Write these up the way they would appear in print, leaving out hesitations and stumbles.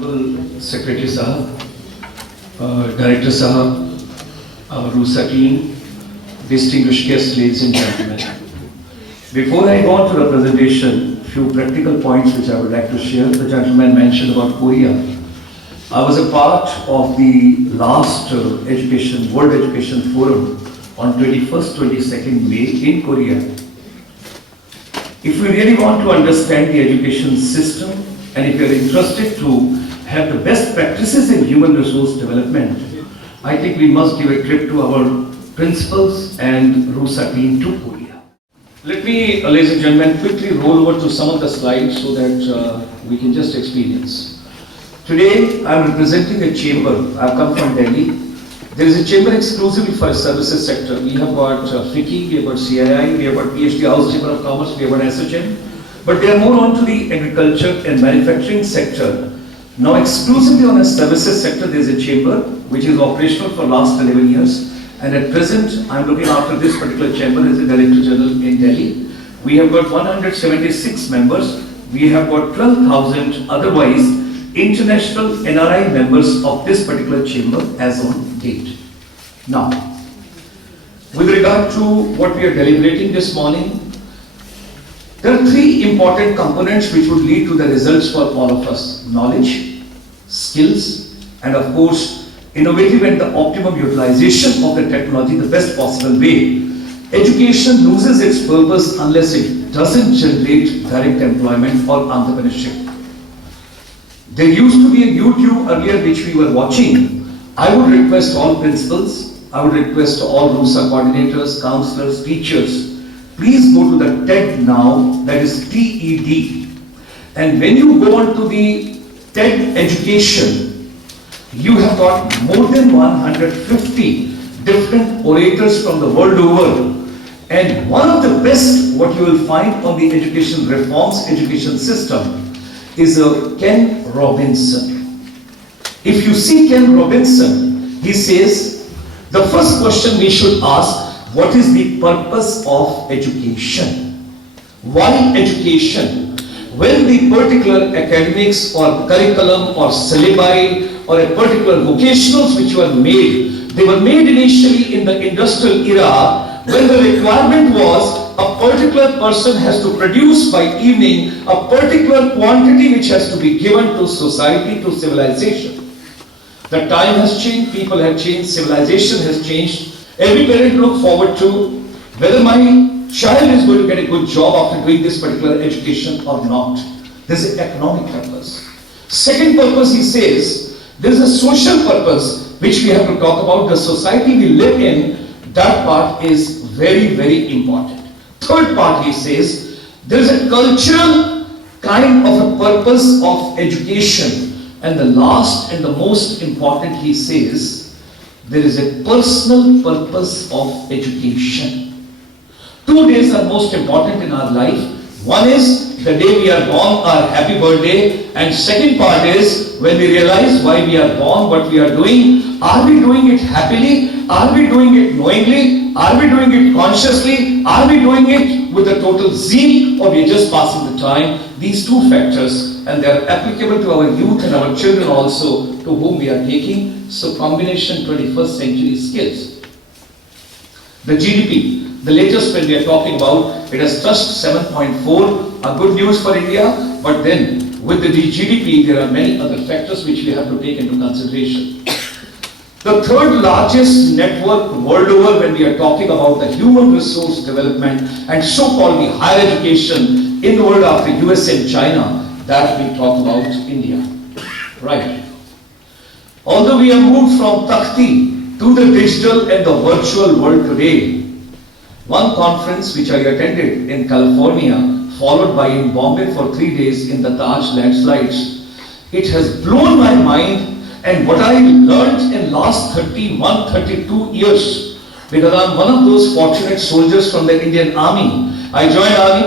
Honorable Secretary Sahab, Director Sahab, our RUSA team, distinguished guests, ladies and gentlemen. Before I go on to the presentation, few practical points which I would like to share. The gentleman mentioned about Korea. I was a part of the last World Education Forum on 21st, 22nd May in Korea. If we really want to understand the education system, and if you are interested to have the best practices in human resource development, I think we must give a trip to our principals and RUSA team to Korea. Let me, ladies and gentlemen, quickly roll over to some of the slides so that we can just experience. Today, I am representing a chamber. I have come from Delhi. There is a chamber exclusively for services sector. We have got FICCI, we have got CII, we have got PhD House Chamber of Commerce, we have got SHM. But they are more on to the agriculture and manufacturing sector. Now exclusively on a services sector, there is a chamber which is operational for last 11 years. And at present, I am looking after this particular chamber as a Director General in Delhi. We have got 176 members. We have got 12,000 otherwise international NRI members of this particular chamber as on date. Now, with regard to what we are deliberating this morning, there are three important components which would lead to the results for all of us: knowledge, skills, and of course, innovative and the optimum utilization of the technology the best possible way. Education loses its purpose unless it doesn't generate direct employment or entrepreneurship. There used to be a YouTube earlier which we were watching. I would request all principals, I would request all RUSA coordinators, counselors, teachers, please go to the TED now, that is TED. And when you go on to the TED education, you have got more than 150 different orators from the world over. And one of the best, what you will find on the education reforms, education system, is Ken Robinson. If you see Ken Robinson, he says, the first question we should ask, what is the purpose of education? Why education? When the particular academics or curriculum or syllabi or a particular vocationals which were made, they were made initially in the industrial era when the requirement was a particular person has to produce by evening a particular quantity which has to be given to society, to civilization. The time has changed, people have changed, civilization has changed. Every parent look forward to whether my child is going to get a good job after doing this particular education or not. There's an economic purpose. Second purpose, he says, there's a social purpose which we have to talk about. The society we live in, that part is very, very important. Third part, he says, there is a cultural kind of a purpose of education. And the last and the most important, he says, there is a personal purpose of education. 2 days are most important in our life. One is the day we are born, our happy birthday. And second part is when we realize why we are born, what we are doing. Are we doing it happily? Are we doing it knowingly? Are we doing it consciously? Are we doing it with a total zeal, or we are just passing the time? These two factors, and they are applicable to our youth and our children also, to whom we are taking. So combination 21st century skills. The GDP, the latest when we are talking about, it has touched 7.4, a good news for India, but then with the GDP, there are many other factors which we have to take into consideration. The third largest network world over when we are talking about the human resource development and so-called the higher education in the world after US and China, that we talk about India. Right. Although we have moved from Takhti to the digital and the virtual world today, one conference which I attended in California, followed by in Bombay for 3 days in the Taj landslides, it has blown my mind. And what I learned in last 31, 32 years, because I'm one of those fortunate soldiers from the Indian Army. I joined Army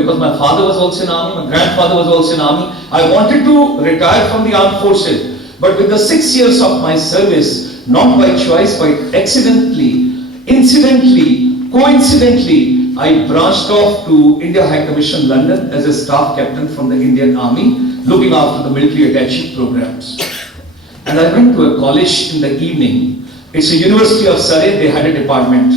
because my father was also in Army, my grandfather was also in Army. I wanted to retire from the armed forces, but with the 6 years of my service, not by choice, but accidentally, incidentally, coincidentally, I branched off to India High Commission London as a staff captain from the Indian Army, looking after the military attaché programs. And I went to a college in the evening. It's a University of Surrey, they had a department.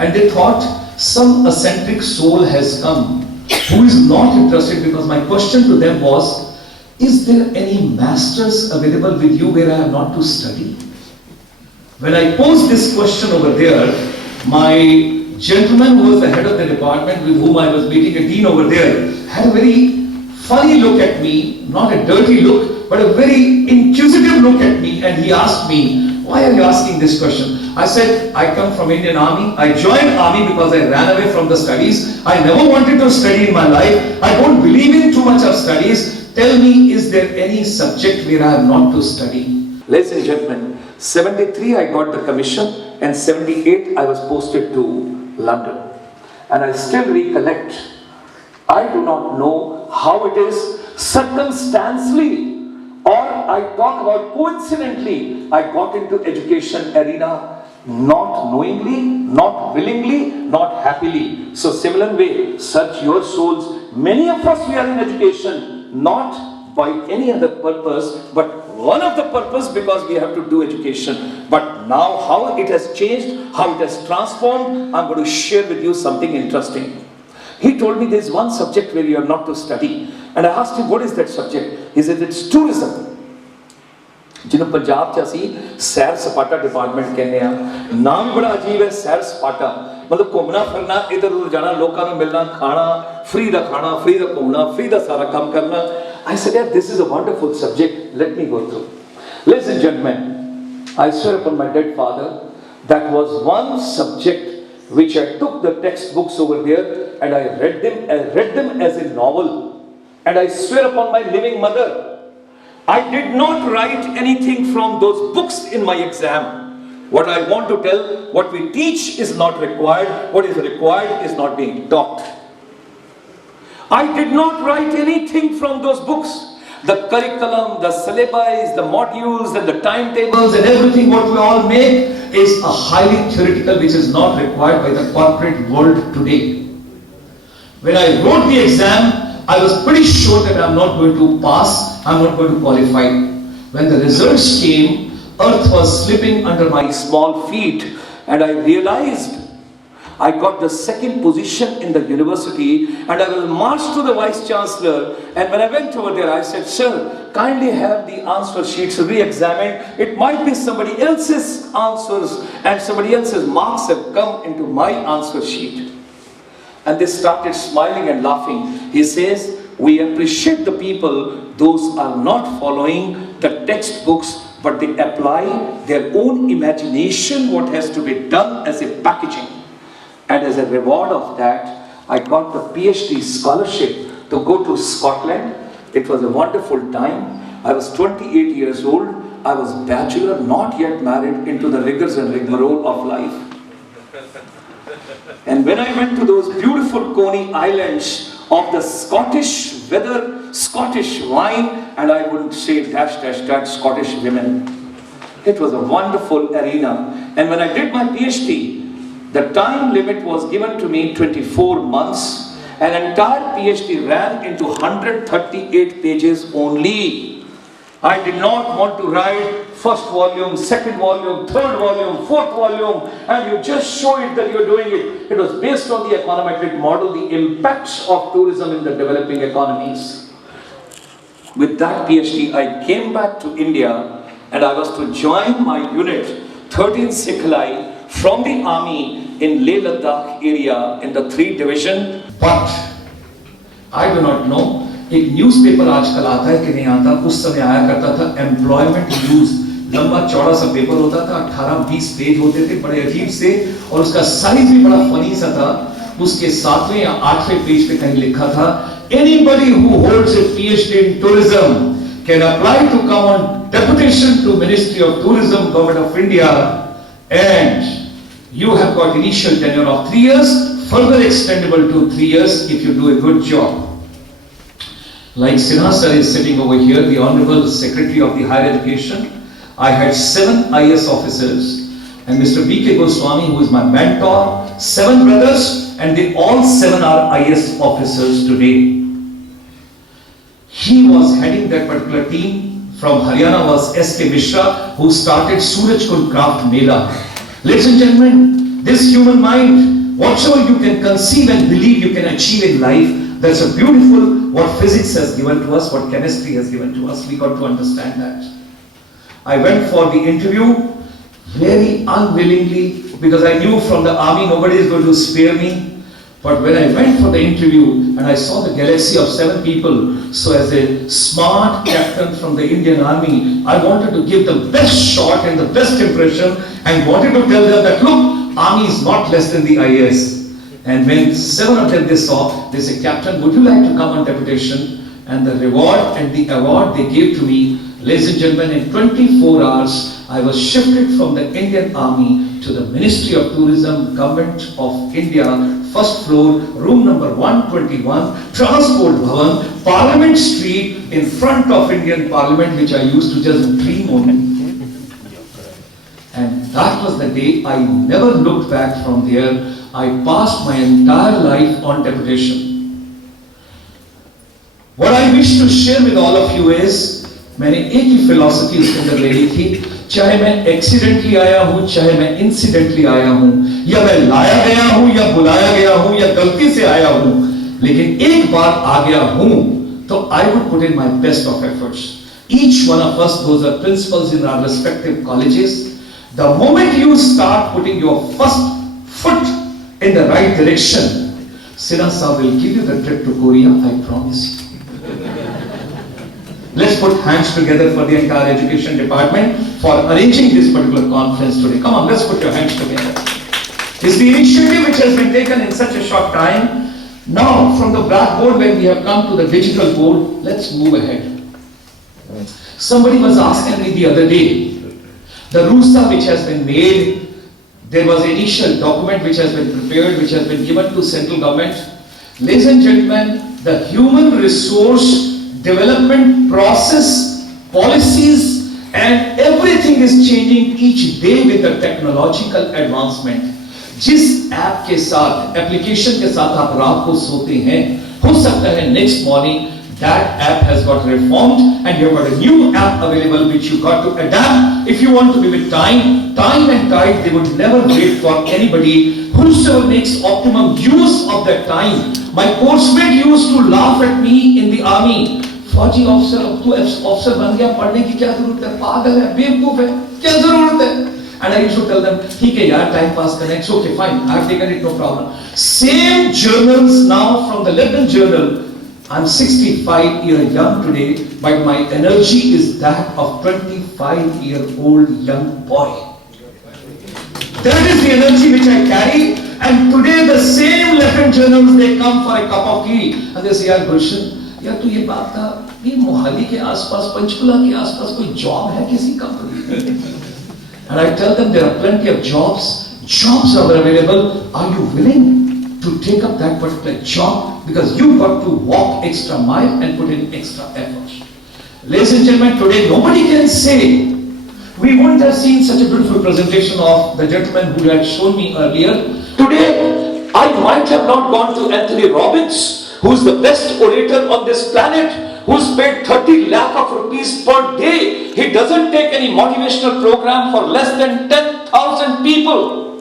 And they thought some eccentric soul has come who is not interested, because my question to them was, is there any masters available with you where I have not to study? When I posed this question over there, my gentleman who was the head of the department with whom I was meeting, a dean over there, had a very funny look at me, not a dirty look, but a very inquisitive look at me, and he asked me, why are you asking this question? I said, I come from Indian Army. I joined Army because I ran away from the studies. I never wanted to study in my life. I don't believe in too much of studies. Tell me, is there any subject where I have not to study? Ladies and gentlemen, 73 I got the commission, and 78 I was posted to London. And I still recollect, I do not know how it is circumstantially, or I talk about coincidentally, I got into education arena not knowingly, not willingly, not happily. So similar way, search your souls. Many of us, we are in education, not by any other purpose, but one of the purpose because we have to do education. But now how it has changed, how it has transformed, I'm going to share with you something interesting. He told me there's one subject where you are not to study. And I asked him, what is that subject? He said, it's tourism. जिन्हों पंजाब च असी सैर सपाटा department कहने हैं, नाम बड़ा अजीब है, सैर सपाटा, मतलब घूमना फिरना, इधर उधर जाना, लोगों को मिलना, खाना, फ्री दा घूमना, फ्री दा सारा काम करना. I said, yeah, this is a wonderful subject, let me go through. Ladies and gentlemen, I swear upon my dead father, that was one subject which I took the textbooks over there and I read them as a novel. And I swear upon my living mother, I did not write anything from those books in my exam. What I want to tell, what we teach is not required, what is required is not being taught. I did not write anything from those books. The curriculum, the syllabi, the modules and the timetables and everything what we all make is a highly theoretical which is not required by the corporate world today. When I wrote the exam, I was pretty sure that I'm not going to pass, I'm not going to qualify. When the results came, earth was slipping under my small feet and I realized I got the second position in the university and I was marched to the Vice Chancellor, and when I went over there I said, sir, kindly have the answer sheets re-examined. It might be somebody else's answers and somebody else's marks have come into my answer sheet. And they started smiling and laughing. He says, we appreciate the people, those are not following the textbooks, but they apply their own imagination what has to be done as a packaging. And as a reward of that, I got the PhD scholarship to go to Scotland. It was a wonderful time. I was 28 years old. I was bachelor, not yet married, into the rigors and rigmarole of life. And when I went to those beautiful Coney Islands of the Scottish weather, Scottish wine, and I wouldn't say -- Scottish women. It was a wonderful arena. And when I did my PhD, the time limit was given to me 24 months. An entire PhD ran into 138 pages only. I did not want to write first volume, second volume, third volume, fourth volume, and you just show it that you're doing it. It was based on the econometric model, the impacts of tourism in the developing economies. With that PhD, I came back to India and I was to join my unit, 13 Sikhai, from the army in Leh Ladakh area in the 3 division. But I do not know, एक newspaper आजकल आता है कि नहीं आता, उस समय आया करता था एम्प्लॉयमेंट न्यूज़, लंबा चौड़ा सा पेपर होता था, 18-20 पेज होते थे, बड़े अजीब से, और उसका साइज भी बड़ा फनी सा था. उसके 7वें या 8वें पेज पे कहीं लिखा था, anybody who holds a PhD in tourism can apply to come on deputation to Ministry of Tourism, Government of India, and you have got initial tenure of 3 years, further extendable to 3 years if you do a good job. Like Sinha sir is sitting over here, the Honorable Secretary of the Higher Education, I had 7 IS officers, and Mr. B.K. Goswami, who is my mentor, 7 brothers, and they all 7 are IS officers today. He was heading that particular team. From Haryana was S.K. Mishra, who started Surajkund Craft Mela. Ladies and gentlemen, this human mind, whatever you can conceive and believe you can achieve in life, that's a beautiful what physics has given to us, what chemistry has given to us. We got to understand that. I went for the interview very unwillingly because I knew from the army nobody is going to spare me. But when I went for the interview and I saw the galaxy of 7 people, so as a smart captain from the Indian Army, I wanted to give the best shot and the best impression and wanted to tell them that, look, army is not less than the IAS. And when 7 of them they saw, they said, Captain, would you like to come on deputation? And the reward and the award they gave to me, ladies and gentlemen, in 24 hours, I was shifted from the Indian Army to the Ministry of Tourism, Government of India, first floor, room number 121, Transport Bhavan, Parliament Street, in front of Indian Parliament, which I used to just dream on. And that was the day I never looked back from there. I passed my entire life on deputation. What I wish to share with all of you is, मैंने एक ही philosophy उसके अंदर ले ली थी, चाहे मैं accidentally आया हूं, चाहे मैं इंसिडेंटली आया हूं, या मैं लाया गया हूं, या बुलाया गया हूं, या गलती से आया हूं, लेकिन एक बार आ गया हूं, तो I would put in my best of efforts. Each one of us, those are principals in our respective colleges, the moment you start putting your first foot in the right direction, Sinha Sir will give you the trip to Korea, I promise you. Let's put hands together for the entire education department for arranging this particular conference today. Come on, let's put your hands together. It's the initiative which has been taken in such a short time. Now, from the blackboard, when we have come to the digital board, let's move ahead. Somebody was asking me the other day, the RUSA which has been made, there was an initial document which has been prepared, which has been given to central government. Ladies and gentlemen, the human resource development process, policies, and everything is changing each day with the technological advancement. जिस app के साथ, application के साथ आप रात को सोते हैं, हो सकता है next morning that app has got reformed and you've got a new app available which you got to adapt if you want to be with time. Time and tide, they would never wait for anybody. Whosoever makes optimum use of that time. My coursemate used to laugh at me in the army. फौजी officer, अब तू officer बन गया, पढ़ने की क्या जरूरत है, पागल है, बेवकूफ है, क्या जरूरत है? And I used to tell them, ठीक है यार, time pass करना, it's okay, fine, I've taken it, no problem. Same journals now from the London Journal. I'm 65 years young today, but my energy is that of 25-year-old young boy. That is the energy which I carry. And today the same London journals, they come for a cup of tea and they say, यार गुलशन, यार तू ये बात था, ये मोहाली के आसपास, पंचकुला के आसपास कोई जॉब है किसी company? And I tell them there are plenty of jobs. Jobs are available. Are you willing to take up that particular job? Because you've got to walk extra mile and put in extra effort. Ladies and gentlemen, today nobody can say, we wouldn't have seen such a beautiful presentation of the gentleman who had shown me earlier. Today, I might have not gone to Anthony Robbins, who's the best orator on this planet, who's paid 30 lakh of rupees per day. He doesn't take any motivational program for less than 10,000 people.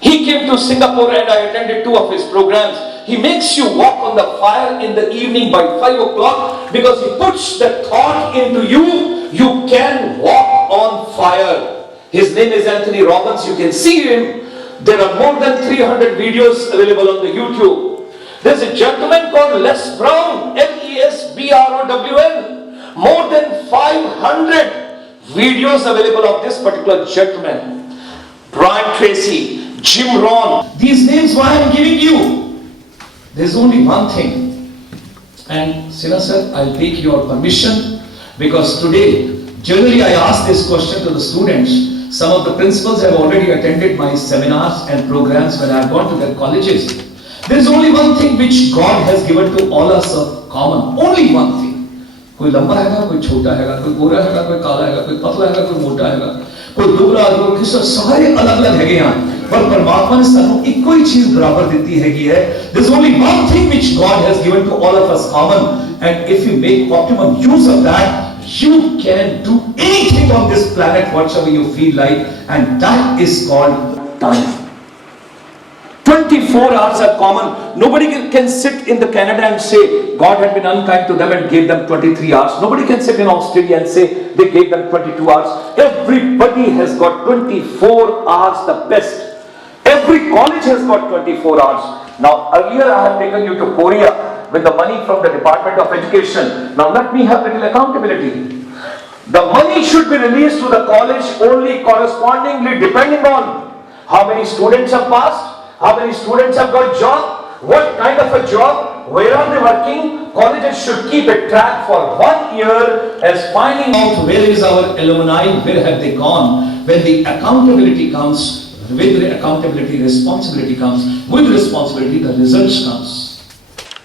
He came to Singapore and I attended 2 of his programs. He makes you walk on the fire in the evening by 5 o'clock because he puts the thought into you, you can walk on fire. His name is Anthony Robbins. You can see him. There are more than 300 videos available on the YouTube. There's a gentleman called Les Brown, Lesbrown. More than 500 videos available of this particular gentleman. Brian Tracy, Jim Rohn. These names why I'm giving you. There's only one thing. And Sinha sir, I'll take your permission because today, generally I ask this question to the students. Some of the principals have already attended my seminars and programs when I've gone to their colleges. There is only one thing which God has given to all us of common. Only one thing. कोई लंबा हैगा, कोई छोटा हैगा, कोई गोरा हैगा, कोई काला हैगा, कोई पतला हैगा, कोई मोटा हैगा. कोई दुबला आदमी किसी सारे अलग अलग हैगे हैं पर परमात्मा ने सानू इक्को ही चीज बराबर दी हैगी है. There's only one thing which God has given to all of us common, and if you make optimum use of that, you can do anything on this planet whatever you feel like, and that is called time. 24 hours are common. Nobody can sit in the Canada and say God had been unkind to them and gave them 23 hours. Nobody can sit in Australia and say they gave them 22 hours. Everybody has got 24 hours the best. Every college has got 24 hours. Now earlier I have taken you to Korea with the money from the Department of Education. Now let me have a little accountability. The money should be released to the college only correspondingly depending on how many students have passed, how many students have got job, what kind of a job, where are they working. Colleges should keep a track for 1 year as finding out where is our alumni, where have they gone. When the accountability comes, with the accountability, responsibility comes. With responsibility, the results comes.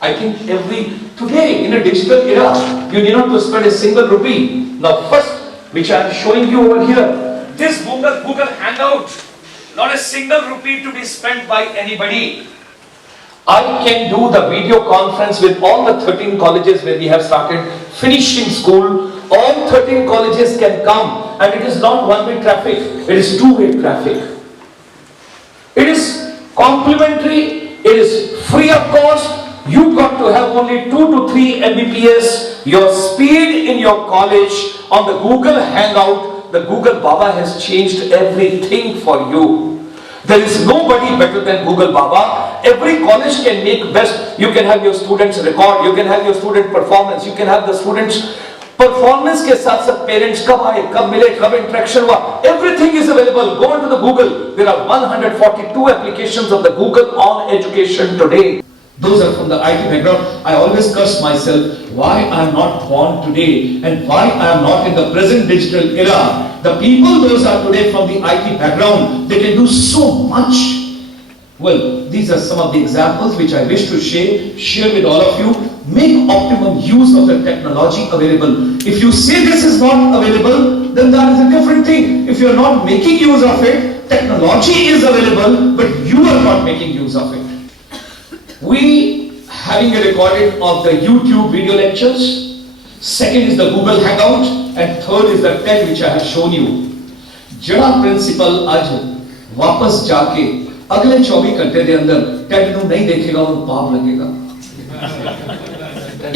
I think today in a digital era, you need not to spend a single rupee. Now first, which I am showing you over here, this Google Hangout, not a single rupee to be spent by anybody. I can do the video conference with all the 13 colleges where we have started finishing school. All 13 colleges can come, and it is not one-way traffic, it is two-way traffic. It is complimentary, it is free of cost. You got to have only 2 to 3 Mbps. Your speed in your college on the Google Hangout, the Google Baba has changed everything for you. There is nobody better than Google Baba. Every college can make best. You can have your students record, you can have your student performance, you can have the students performance के साथ साथ parents कब आए, कब मिले, कब interaction हुआ. Everything is available. Go into the Google. There are 142 applications of the Google on education today. Those are from the IT background. I always curse myself why I am not born today and why I am not in the present digital era. The people those are today from the IT background, they can do so much. Well, these are some of the examples which I wish to share with all of you. Make optimum use of the technology available. If you say this is not available, then that is a different thing. If you are not making use of it, technology is available, but you are not making use of it. We having a recording of the YouTube video lectures. Second is the Google Hangout, and third is the TED which I have shown you. जड़ा principal आज वापस जाके अगले 24 घंटे के अंदर TED ਨੂੰ नहीं देखेगा वो पाप लगेगा.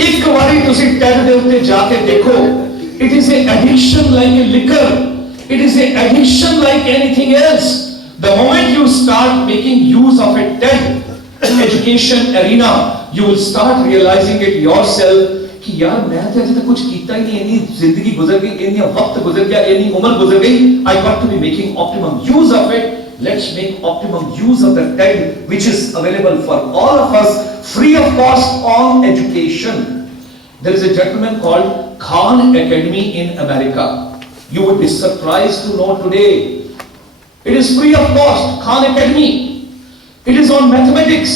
एक बारी तुसी TED ਦੇ ਉੱਤੇ ਜਾ ਕੇ देखो. It is an addiction like a liquor. It is an addiction like anything else. The moment you start making use of a TED education arena, you will start realizing it yourself कि यार मैं तो अभी तक कुछ कीता ही नहीं, इतनी जिंदगी गुजर गई, इतना वक्त गुजर गया, इतनी उम्र गुजर गई. I got to be making optimum use of it. Let's make optimum use of the TED which is available for all of us free of cost on education. There is a gentleman called Khan Academy in America. You would be surprised to know today it is free of cost. Khan Academy. It is on mathematics.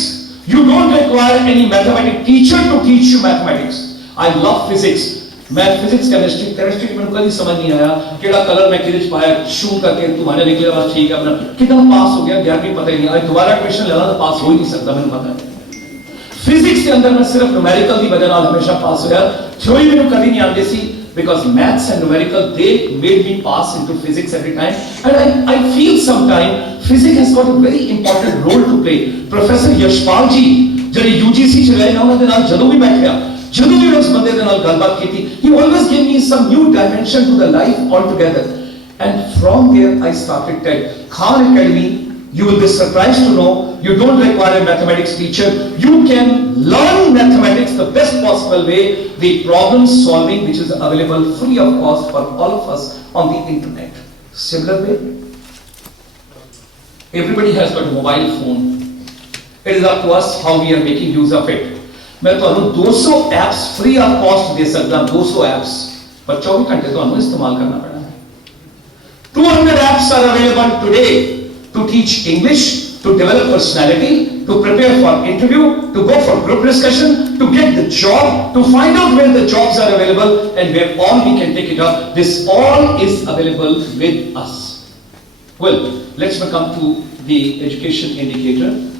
You don't require any mathematics teacher to teach you mathematics. I love physics. मैं physics, chemistry में कभी समझ नहीं आया केड़ा colour मैं किधर पाया शू करके तुम्हारे निकले बस ठीक है अपना कितना पास हो गया 11वीं पता ही नहीं. आज दोबारा क्वेश्चन लेना तो पास हो ही नहीं सकता, मैंने पता है. फिजिक्स के अंदर मैं सिर्फ न्यूमेरिकल की वजह नाल हमेशा पास होया. थ्योरी में कभी नहीं आती सी because maths and numerical they made me pass into physics every time, and I feel sometimes physics has got a very important role to play. Professor Yashpal ji ਜਿਹੜੇ UGC ਚ ਰਹੇ ਨੇ ਉਹਨਾਂ ਦੇ ਨਾਲ ਜਦੋਂ ਵੀ ਬੈਠਿਆ ਜਦੋਂ ਵੀ ਉਸ ਬੰਦੇ ਦੇ ਨਾਲ ਗੱਲਬਾਤ ਕੀਤੀ, he always gave me some new dimension to the life altogether, and from there I started TED. Khan Academy, you will be surprised to know you don't require a mathematics teacher. You can learn mathematics the best possible way, the problem solving which is available free of cost for all of us on the internet. Similar way, everybody has got a mobile phone. It is up to us how we are making use of it. मैं ਤੁਹਾਨੂੰ 200 apps free of cost दे सकता हूं. 200 apps पर 24 घंटे ਤੁਹਾਨੂੰ इस्तेमाल करना पड़ना है. 200 apps are available today to teach English, to develop personality, to prepare for interview, to go for group discussion, to get the job, to find out where the jobs are available and where all we can take it up. This all is available with us. Well, let's now come to the education indicator.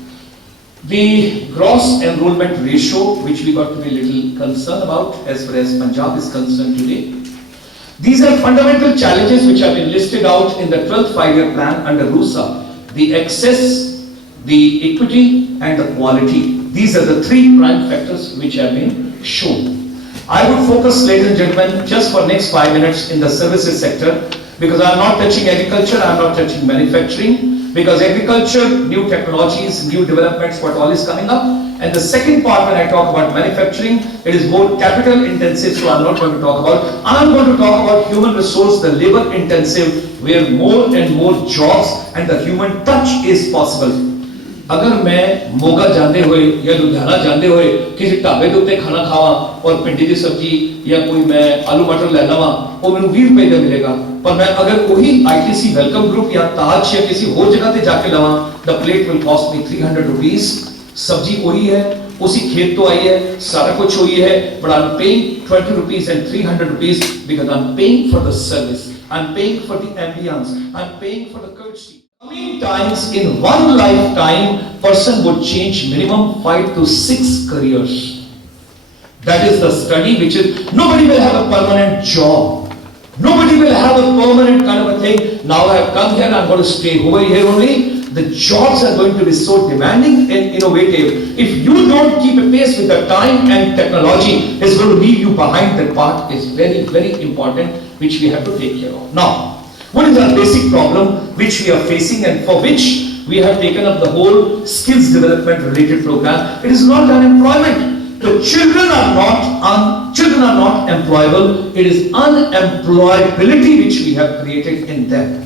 The gross enrollment ratio, which we got to be a little concerned about as far as Punjab is concerned today. These are fundamental challenges which have been listed out in the 12th five-year plan under RUSA. The access, the equity and the quality. These are the three prime factors which have been shown. I would focus, ladies and gentlemen, just for next 5 minutes in the services sector, because I am not touching agriculture, I am not touching manufacturing, because agriculture, new technologies, new developments, what all is coming up. And the second part, when I talk about manufacturing, it is more capital intensive, so I am not going to talk about. I am going to talk about human resource, the labor intensive, where more and more jobs and the human touch is possible. अगर मैं मोगा जानते हुए या लुधियाना जानते हुए किसी ढाबे के उत्ते खाना खावा और पिंडी की सब्जी या कोई मैं आलू मटर ले लवा वो मेनू 20 रुपए का मिलेगा, पर मैं अगर वही ITC वेलकम ग्रुप या ताज या किसी और जगह पे जाके लवा, the plate will cost me 300 rupees, सब्जी वही है, उसी खेत तो आई है, सारा कुछ वही है, but I'm paying 20 rupees and 300 rupees because I'm paying for the service, I'm paying for the ambience, I'm paying for the courtesy. Many times in one lifetime, person would change minimum 5 to 6 careers. That is the study, which is, nobody will have a permanent job. Nobody will have a permanent kind of a thing. Now I have come here, I'm going to stay over here only. The jobs are going to be so demanding and innovative. If you don't keep a pace with the time and technology, it's going to leave you behind. That part is very, very important, which we have to take care of. Now, what is our basic problem which we are facing and for which we have taken up the whole skills development related program? It is not unemployment. The children are not employable. It is unemployability which we have created in them.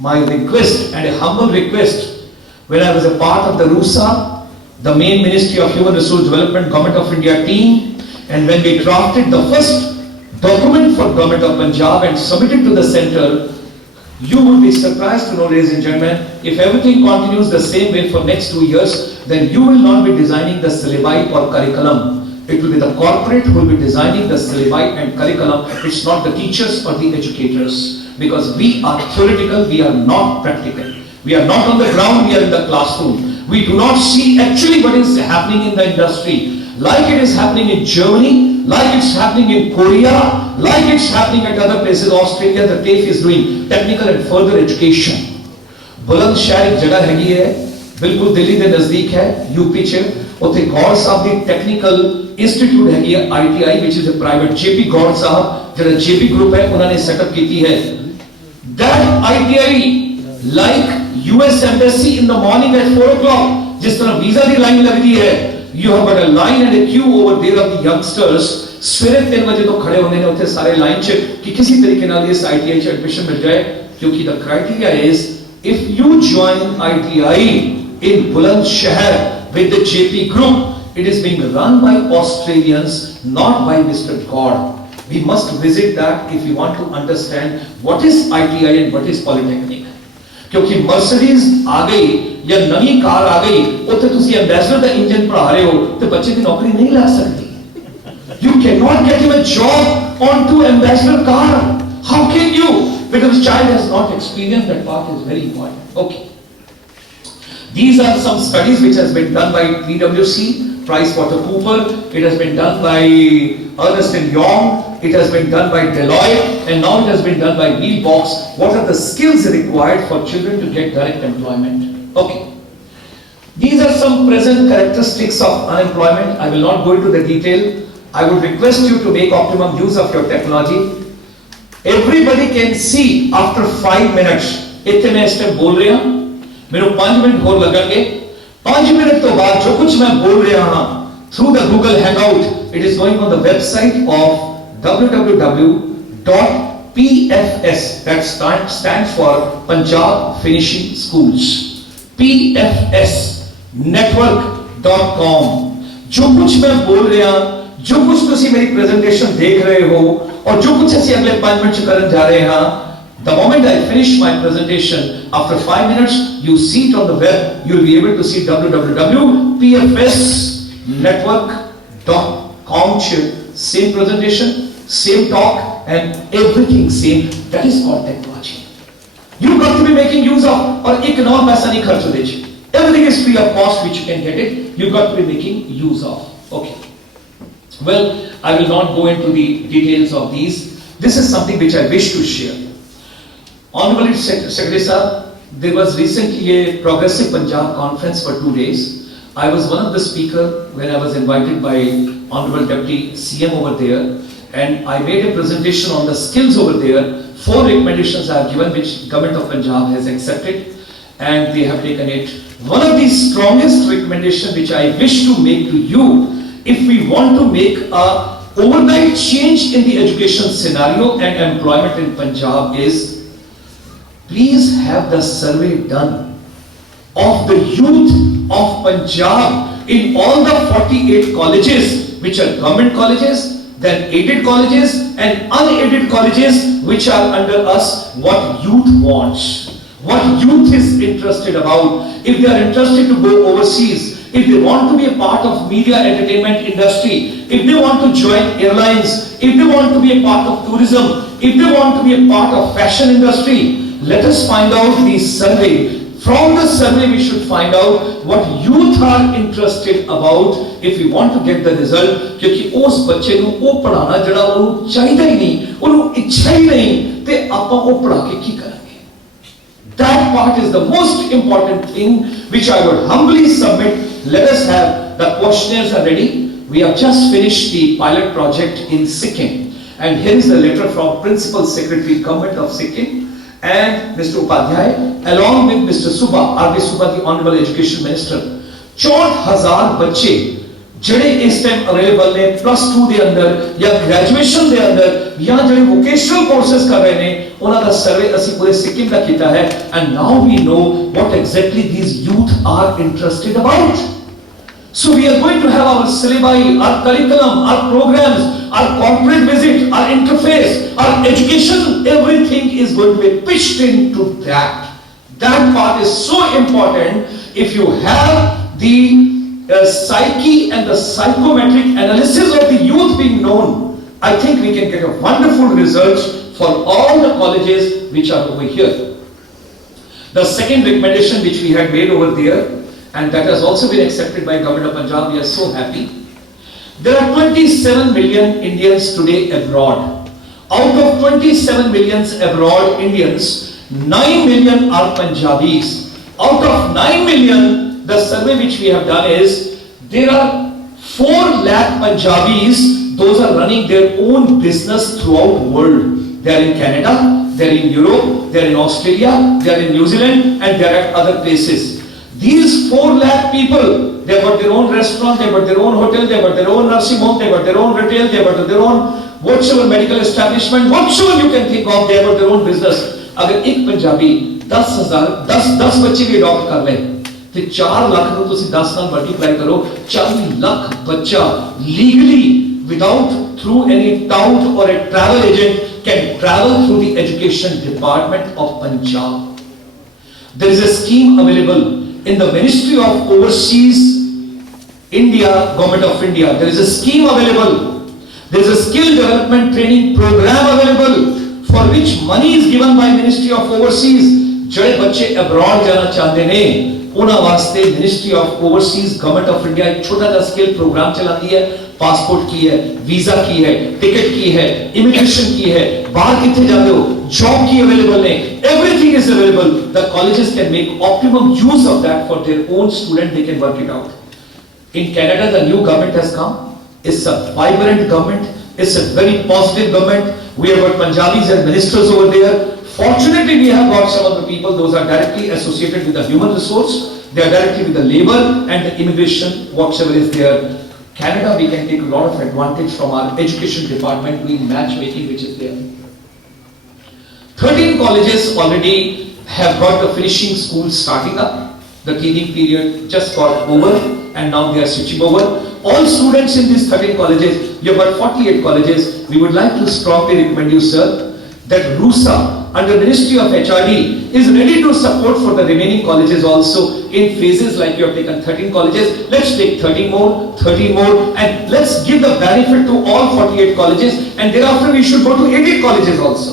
My request and a humble request, when I was a part of the RUSA, the main Ministry of Human Resource Development, Government of India team, and when we drafted the first document for Government of Punjab and submitted to the center, you would be surprised to know, ladies and gentlemen, if everything continues the same way for next 2 years, then you will not be designing the syllabi or curriculum. It will be the corporate who will be designing the syllabi and curriculum. It's not the teachers or the educators. Because we are theoretical, we are not practical. We are not on the ground, we are in the classroom. We do not see actually what is happening in the industry. Like it is happening in Germany, like it's happening in Korea, like it's happening at other places, Australia, the TAFE is doing technical and further education. Bulandshahr एक जगह हैगी है, बिल्कुल दिल्ली के नजदीक है, UP चे, उसे गौर साहब दी टेक्निकल इंस्टीट्यूट हैगी है, ITI, which is a private, JP गौर साहब, जरा JP ग्रुप है, उन्होंने सेटअप की है. That ITI, like US Embassy in the morning at 4 o'clock, जिस तरह वीजा दी लाइन लगती है, you have got a line and a queue over there of the youngsters. सवेरे 3 बजे तो खड़े होने ने उठे सारे लाइन चे कि किसी तरीके नाल इस ITI चे एडमिशन मिल जाए, क्योंकि the criteria is if you join ITI in Bulandshahr with the JP group, it is being run by Australians, not by Mr. God. We must visit that if we want to understand what is ITI and what is Polytechnic. क्योंकि Mercedes आ गई या नई car आ गई, उसे तुसी ambassador का engine पढ़ा रहे हो तो बच्चे की नौकरी नहीं लग सकती. You cannot get him a job onto ambassador car. How can you? Because the child has not experienced that part is very important. Okay. These are some studies which has been done by PwC, PricewaterhouseCoopers. It has been done by Ernst & Young. It has been done by Deloitte, and now it has been done by Wheelbox. What are the skills required for children to get direct employment? Okay. These are some present characteristics of unemployment. I will not go into the detail. I would request you to make optimum use of your technology. Everybody can see after 5 minutes. इतने मैं इस time बोल रहा हूँ, मेरे 5 minute और लगेंगे. 5 minute तो बाद जो कुछ मैं बोल रहा हूँ, through the Google Hangout, it is going on the website of www.pfs, that stands for Punjab Finishing Schools, pfs network.com. जो कुछ मैं बोल रहा, जो कुछ तुसी मेरी प्रेजेंटेशन देख रहे हो और जो कुछ ऐसे अगले 5 मिनट करने जा रहे हैं, the moment I finish my presentation, after 5 minutes, you see it on the web, you will be able to see www.pfsnetwork.com. Same presentation, same talk, and everything same. That is called technology. You got to be making use of, or ek naam paisa nahi kharch hode chi. Everything is free of cost which you can get it. You got to be making use of. Okay. Well, I will not go into the details of these. This is something which I wish to share. Honorable Secretary Sir, there was recently a Progressive Punjab conference for 2 days. I was one of the speakers when I was invited by Honorable Deputy CM over there, and I made a presentation on the skills over there. 4 recommendations I have given which Government of Punjab has accepted and they have taken it. One of the strongest recommendations which I wish to make to you, if we want to make a overnight change in the education scenario and employment in Punjab, is please have the survey done of the youth of Punjab in all the 48 colleges which are government colleges, then aided colleges and unaided colleges which are under us, what youth wants, what youth is interested about. If they are interested to go overseas, if they want to be a part of media entertainment industry, if they want to join airlines, if they want to be a part of tourism, if they want to be a part of fashion industry, let us find out the survey. From the survey we should find out what youth are interested about if we want to get the result. क्योंकि उस बच्चे ਨੂੰ ਉਹ ਪੜਾਣਾ ਜਿਹੜਾ ਉਹਨੂੰ ਚਾਹੀਦਾ ਹੀ ਨਹੀਂ, ਉਹਨੂੰ ਇੱਛਾ ਹੀ ਨਹੀਂ, ਤੇ ਆਪਾਂ ਉਹ ਪੜਾ ਕੇ ਕੀ ਕਰਾਂਗੇ? That part is the most important thing which I would humbly submit. Let us have the questionnaires are ready. We have just finished the pilot project in Sikkim, and here is the letter from Principal Secretary Government of Sikkim and Mr. Upadhyay along with Mr. Subba, R.B. Subba, the Honorable Education Minister. 64,000 बच्चे ਜਿਹੜੇ ਇਸ time available ਨੇ +2 ਦੇ ਅੰਦਰ ਜਾਂ graduation ਦੇ ਅੰਦਰ ਜਾਂ ਜਿਹੜੇ ਵੋਕੇਸ਼ਨਲ ਕੋਰਸਸ ਕਰ ਰਹੇ ਨੇ, ਉਹਨਾਂ ਦਾ ਸਰਵੇ ਅਸੀਂ ਪੂਰੇ ਸਿੱਕਿਮ ਦਾ ਕੀਤਾ ਹੈ, and now we know what exactly these youth are interested about. So we are going to have our syllabi, our curriculum, our programs, our corporate visit, our interface, our education, everything is going to be pitched into that. That part is so important. If you have the psyche and the psychometric analysis of the youth being known, I think we can get a wonderful result for all the colleges which are over here. The second recommendation which we had made over there, and that has also been accepted by Government of Punjab, we are so happy. There are 27 million Indians today abroad. Out of 27 million abroad Indians, 9 million are Punjabis. Out of 9 million, the survey which we have done is, there are 4 lakh Punjabis, those are running their own business throughout the world. They are in Canada, they are in Europe, they are in Australia, they are in New Zealand, and they are at other places. These 4 lakh people, they have got their own restaurant, they have got their own hotel, they have got their own nursing home, they have got their own retail, they have got their own whatsoever medical establishment, whatsoever you can think of, they have got their own business. अगर एक पंजाबी 10 बच्चे भी adopt कर ले, तो 4 लाख को तुसी 10 नाल मल्टीप्लाई करो, 40 लाख बच्चा legally without through any tout or a travel agent can travel through the education department of Punjab. There is a scheme available in the Ministry of Overseas India, Government of India. There is a scheme available. There is a skill development training program available for which money is given by Ministry of Overseas. ਜਿਹੜੇ ਬੱਚੇ abroad ਜਾਣਾ ਚਾਹੁੰਦੇ ਨੇ, ਉਹਨਾਂ ਵਾਸਤੇ Ministry of Overseas Government of India ਇੱਕ ਛੋਟਾ ਜਿਹਾ ਸਕਿੱਲ ਪ੍ਰੋਗਰਾਮ ਚਲਾਉਂਦੀ ਹੈ. पासपोर्ट की है, वीजा की है, टिकट की है, इमिग्रेशन की है, बाहर कितने जाते हो, जॉब की अवेलेबल है, everything is available. The colleges can make optimum use of that for their own student. They can work it out. In Canada, the new government has come. It's a vibrant government. It's a very positive government. We have got Punjabis as ministers over there. Fortunately, we have got some of the people. Those are directly associated with the human resource. They are directly with the labor and the immigration, whatsoever is there. Canada, we can take a lot of advantage from our education department doing matchmaking which is there. 13 colleges already have got the finishing school starting up. The teething period just got over and now they are switching over. All students in these 13 colleges, you have got 48 colleges. We would like to strongly recommend you, sir, that RUSA under Ministry of HRD is ready to support for the remaining colleges also in phases. Like you have taken 13 colleges, let's take 13 more, and let's give the benefit to all 48 colleges, and thereafter we should go to 80 colleges also.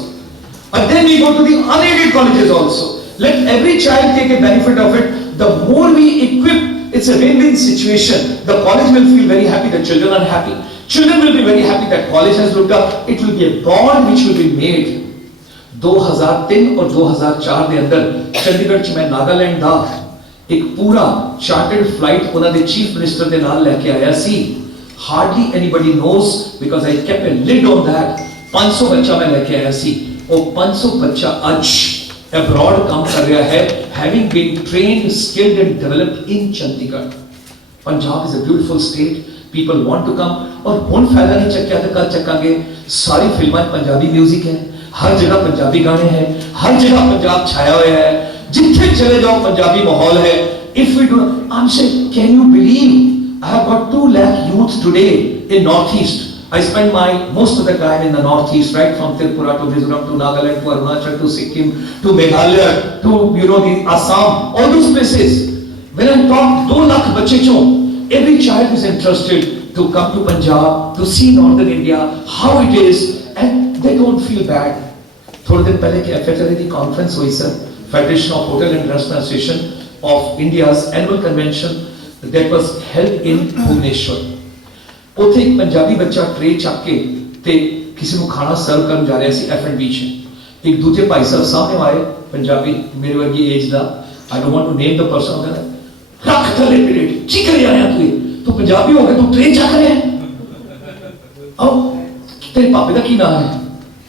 And then we go to the unaided colleges also. Let every child take a benefit of it. The more we equip, it's a win-win situation. The college will feel very happy, the children are happy. Children will be very happy that college has looked up. It will be a bond which will be made. 2003 और 2004 ਦੇ ਅੰਦਰ ਚੰਡੀਗੜ੍ਹ ਚ ਮੈਂ ਨਾਗਾਲੈਂਡ ਦਾ ਇੱਕ ਪੂਰਾ chartered flight ਉਹਨਾਂ ਦੇ chief minister ਦੇ ਨਾਲ ਲੈ ਕੇ ਆਇਆ ਸੀ. Hardly anybody knows because I kept a lid on that. 500 ਬੱਚਾ ਮੈਂ ਲੈ ਕੇ ਆਇਆ ਸੀ. ਉਹ 500 ਬੱਚਾ ਅੱਜ abroad ਕੰਮ ਕਰ ਰਿਹਾ ਹੈ, having been trained, skilled and developed in Chandigarh. Punjab is a beautiful state. People want to come. और ਹੁਣ फायदा नहीं ਚੱਕਿਆ तो कल ਚੱਕਾਂਗੇ. सारी फिल्मां पंजाबी म्यूजिक है, हर जगह पंजाबी गाने हैं, हर जगह पंजाब छाया हुआ है, जिथे चले जाओ पंजाबी माहौल है. If we do, I'm saying, can you believe? I have got 2 lakh youth today in Northeast. I spend most of the time in the Northeast, right from Tripura to Mizoram to Nagaland to Arunachal to Sikkim to Meghalaya to the Assam, all those places. When I talk 2 lakh बच्चे चो, every child is interested to come to Punjab, to see Northern India, how it is, and they don't feel bad. थोड़े दिन पहले की FHRA की conference हुई sir, Federation of Hotel and Restaurant Association of India's annual convention that was held in Bhubaneswar. ਉੱਥੇ ਇੱਕ ਪੰਜਾਬੀ ਬੱਚਾ ਟਰੇ ਚੱਕ ਕੇ ਤੇ ਕਿਸੇ ਨੂੰ ਖਾਣਾ ਸਰਵ ਕਰਨ ਜਾ ਰਿਹਾ ਸੀ F&B ਚ. ਇੱਕ ਦੂਜੇ ਭਾਈ ਸਾਹਿਬ ਸਾਹਮਣੇ ਆਏ ਪੰਜਾਬੀ ਮੇਰੇ ਵਰਗੀ age the, I don't want to name the person, ਕਹਿੰਦਾ ਰੱਖ ਥੱਲੇ ਪਲੇਟ, ਕੀ ਕਰੀ ਆਇਆ ਤੂੰ ਪੰਜਾਬੀ ਹੋ ਕੇ ਤੂੰ ਟਰੇ ਚੱਕ ਰਿਹਾ ਆਓ ਤੇਰੇ ਪਾਪੇ ਦਾ ਕੀ ਨਾਮ ਹੈ,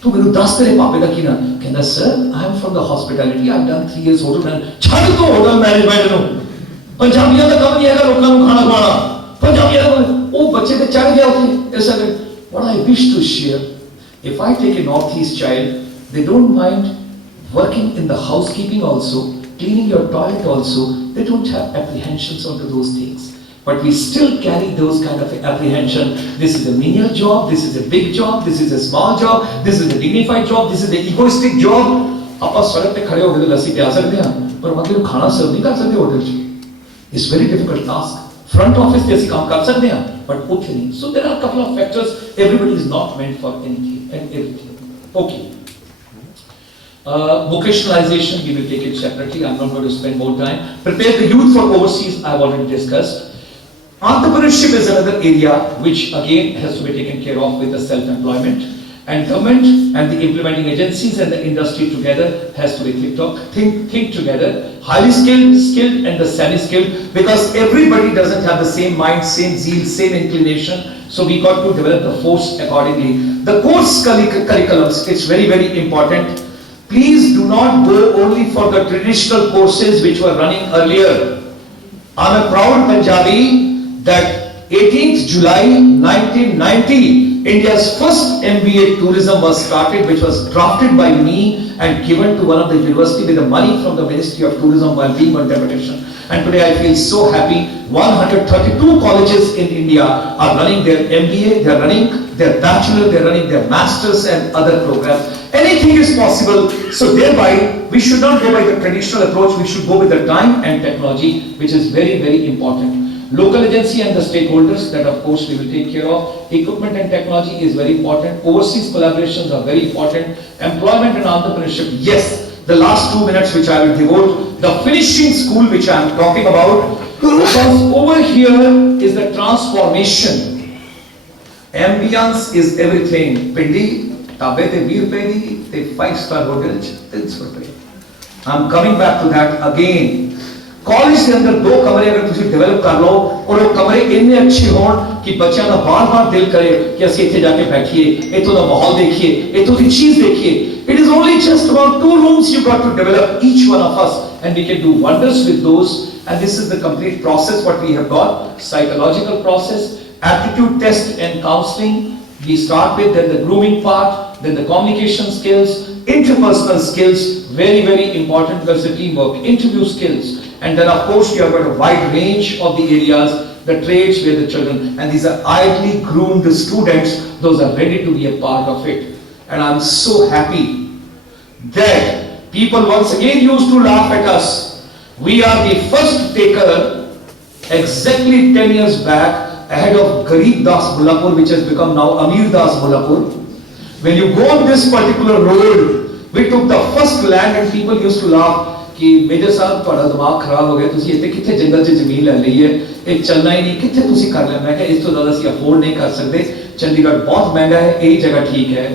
ਤੂੰ ਮੈਨੂੰ ਦੱਸ ਤੇਰੇ ਪਾਪੇ ਦਾ ਕੀ ਨਾਮ. ਕਹਿੰਦਾ sir I am from the hospitality, I've done 3 years hotel man. ਛੱਡ ਤੂੰ ਹੋਟਲ ਮੈਨੇਜਮੈਂਟ ਨੂੰ, ਪੰਜਾਬੀਆਂ ਦਾ ਕੰਮ ਨਹੀਂ ਹੈਗਾ ਲੋਕਾਂ ਨੂੰ ਖਾਣਾ ਖਵਾਉਣਾ. ਪੰਜਾਬੀਆਂ ਦਾ ਉਹ ਬੱਚੇ ਤੇ ਚੜ ਗਿਆ ਉੱਥੇ. ਇਸ ਕਰਕੇ what I wish to share, if I take a Northeast child, they don't mind working in the housekeeping also, cleaning your toilet also. They don't have apprehensions onto those things, but we still carry those kind of apprehension. This is a menial job, this is a big job, this is a small job, this is a dignified job, this is the egoistic job. ਆਪਾਂ ਸੜਕ ਤੇ ਖੜੇ ਹੋ ਕੇ ਲੱਸੀ ਪਿਆ ਸਕਦੇ ਹਾਂ, ਪਰ ਮਤਲਬ ਨੂੰ ਖਾਣਾ ਸਰਵ ਨਹੀਂ ਕਰ ਸਕਦੇ ਹੋਟਲ 'ਚ. It's very difficult task. Front office ਤੇ ਅਸੀਂ ਕੰਮ ਕਰ ਸਕਦੇ ਹਾਂ, but ਉੱਥੇ ਨਹੀਂ. So there are a couple of factors. Everybody is not meant for anything and everything. Okay. Vocationalization, we will take it separately. I'm not going to spend more time. Prepare the youth for overseas, I've already discussed. Entrepreneurship is another area which again has to be taken care of with the self-employment. And government and the implementing agencies and the industry together has to be think together. Highly skilled and the semi-skilled, because everybody doesn't have the same mind, same zeal, same inclination. So we got to develop the force accordingly. The course curriculums, it's very, very important. Please do not go only for the traditional courses which were running earlier. I'm a proud Punjabi that 18th July 1990, India's first MBA tourism was started, which was drafted by me and given to one of the university with the money from the Ministry of Tourism while being on deputation. And today I feel so happy. 132 colleges in India are running their MBA, they are running their bachelor, they are running their masters and other programs. Anything is possible. So thereby, we should not go by the traditional approach, we should go with the time and technology, which is very, very important. Local agency and the stakeholders, that of course we will take care of. Equipment and technology is very important. Overseas collaborations are very important. Employment and entrepreneurship, yes. The last 2 minutes which I will devote, the finishing school which I am talking about, because over here is the transformation. Ambience is everything. Pindi, tabe te 20 rupees di, te 5-star hotel 300 rupees. I'm coming back to that again. College के अंदर 2 कमरे अगर तुसी develop कर लो और वो कमरे इतने अच्छे हों कि बच्चों का बार-बार दिल करे कि ਅਸੀਂ ਇੱਥੇ ਜਾ ਕੇ ਬੈਠੀਏ, ਇੱਥੋਂ ਦਾ ਮਾਹੌਲ ਦੇਖੀਏ, ਇੱਥੋਂ ਦੀ ਚੀਜ਼ ਦੇਖੀਏ. It is only just about 2 rooms you got to develop, each one of us, and we can do wonders with those. And this is the complete process what we have got. Psychological process, aptitude test and counseling we start with, then the grooming part, then the communication skills, interpersonal skills, very, very important because the teamwork, interview skills. And then of course you have got a wide range of the areas, the trades where the children, and these are ideally groomed students, those are ready to be a part of it. And I'm so happy that people once again used to laugh at us. We are the first taker exactly 10 years back ahead of Garib Das Mullapur, which has become now Amir Das Mullapur. When you go on this particular road, We took the first land and people used to laugh कि major साहब ਤੁਹਾਡਾ ਦਿਮਾਗ ਖਰਾਬ ਹੋ ਗਿਆ ਤੁਸੀਂ ਇੱਥੇ ਕਿੱਥੇ ਜੰਗਲ 'ਚ ਜ਼ਮੀਨ ਲੈ ਲਈ ਹੈ ਇਹ ਚੱਲਣਾ ਹੀ ਨਹੀਂ ਕਿੱਥੇ ਤੁਸੀਂ ਕਰ ਲਿਆ ਮੈਂ ਕਿਹਾ ਇਸ ਤੋਂ ਜ਼ਿਆਦਾ ਅਸੀਂ ਅਫੋਰਡ ਨਹੀਂ ਕਰ ਸਕਦੇ ਚੰਡੀਗੜ੍ਹ ਬਹੁਤ ਮਹਿੰਗਾ ਹੈ ਇਹੀ ਜਗ੍ਹਾ ਠੀਕ ਹੈ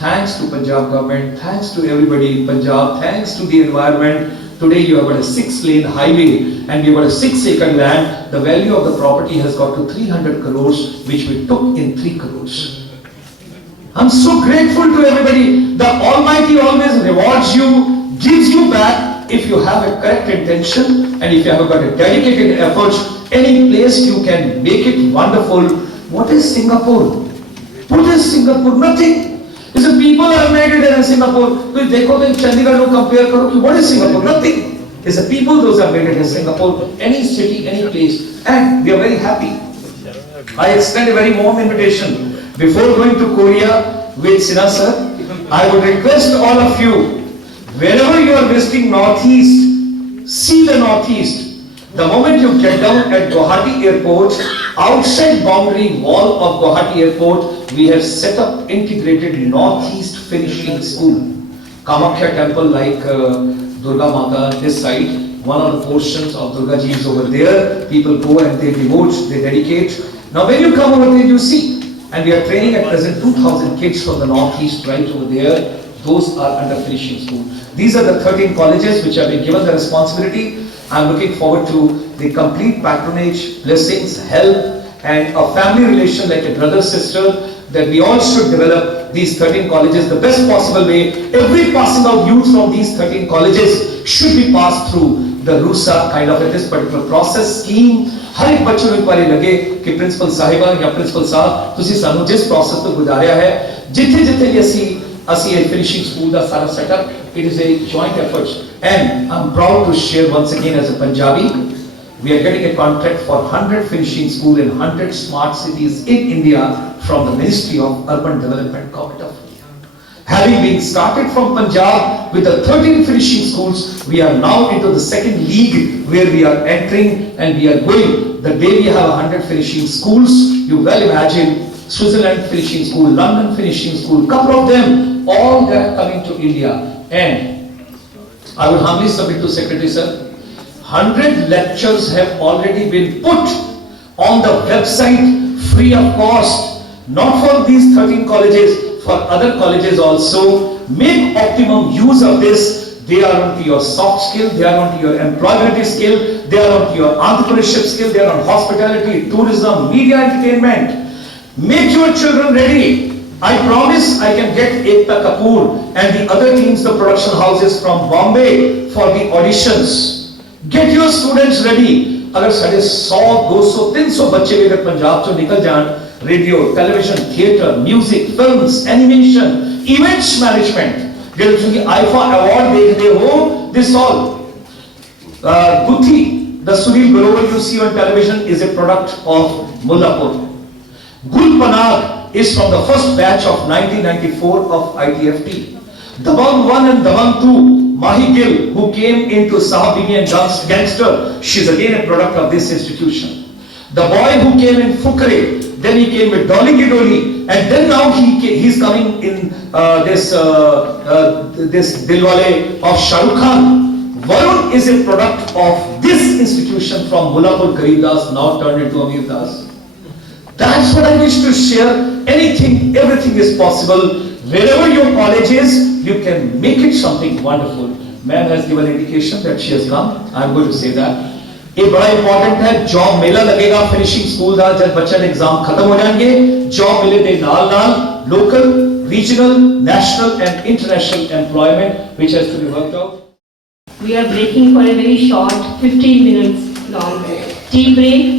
thanks to Punjab government thanks to everybody in Punjab thanks to the environment today you have got a 6-lane highway and we have got a 6-acre land the value of the property has got to 300 crores which we took in 3 crores I'm so grateful to everybody the Almighty always rewards you gives you back if you have a correct intention and if you have got a dedicated effort any place you can make it wonderful what is Singapore nothing is the people are made it in Singapore तो देखो तो चंडीगढ़ को compare करो कि what is Singapore nothing is the people those are made it in Singapore any city any place and we are very happy I extend a very warm invitation before going to Korea with Sinha sir I would request all of you wherever you are visiting Northeast see the Northeast the moment you get down at Guwahati Airport outside boundary wall of Guwahati Airport we have set up integrated Northeast finishing school Kamakhya temple like Durga Mata this side one of the portions of Durga Ji is over there people go and they devote they dedicate now when you come over there you see and we are training at present 2,000 kids from the Northeast right over there those are under finishing school these are the 13 colleges which have been given the responsibility I am looking forward to the complete patronage, blessings, help and a family relation like a brother sister that we all should develop these 13 colleges the best possible way. Every passing out youth from these 13 colleges should be passed through the RUSA kind of this particular process scheme. हर एक बच्चे ਨੂੰ ਇੱਕ लगे कि principal साहिबा या principal साहब ਤੁਸੀਂ ਸਾਨੂੰ ਜਿਸ ਪ੍ਰੋਸੈਸ ਤੋਂ ਗੁਜ਼ਾਰਿਆ ਹੈ ਜਿੱਥੇ ਜਿੱਥੇ ਵੀ ਅਸੀਂ ਇਹ ਫਿਨਿਸ਼ਿੰਗ ਸਕੂਲ ਦਾ ਸਾਰਾ setup it is a joint effort and I'm proud to share once again as a Punjabi we are getting a contract for 100 finishing school in 100 smart cities in India from the Ministry of Urban Development Government of India. Having been started from Punjab with the 13 finishing schools we are now into the second league where we are entering and we are going the day we have 100 finishing schools you well imagine Switzerland finishing school, London finishing school, couple of them, all they are coming to India. And I will humbly submit to Secretary Sir, 100 lectures have already been put on the website free of cost, not for these 13 colleges, for other colleges also. Make optimum use of this. They are onto your soft skill, they are onto your employability skill, they are onto your entrepreneurship skill, they are on hospitality, tourism, media entertainment. Make your children ready. I promise I can get Ekta Kapoor and the other teams, the production houses from Bombay for the auditions. Get your students ready. अगर साढ़े 100, 200, 300 बच्चे अगर पंजाब से निकल जान, radio, television, theatre, music, films, animation, events management, जब तुझे IFA award देखते हो, this all. Guthi, the Sunil Grover you see on television is a product of Mullapur. Gul Panag is from the first batch of 1994 of ITFT. Dabang 1 and Dabang 2, Mahi Gill, who came into Sahabibi and Gangster, she's again a product of this institution. The boy who came in Fukre, then he came with Dolly Gidoli, and then now he's coming in this Dilwale of Shah Rukh Khan. Varun is a product of this institution from Mullapur Garibdas, now turned into Amir Das. That's what I wish to share. Anything, everything is possible. Wherever your college is, you can make it something wonderful. Ma'am has given indication that she has come. I'm going to say that. ये बड़ा important है. Job मेला लगेगा finishing school दा जब बच्चे exam खत्म हो जाएंगे. Job मिले दे नाल local, regional, national and international employment which has to be worked out. We are breaking for a very short 15 minutes long tea break.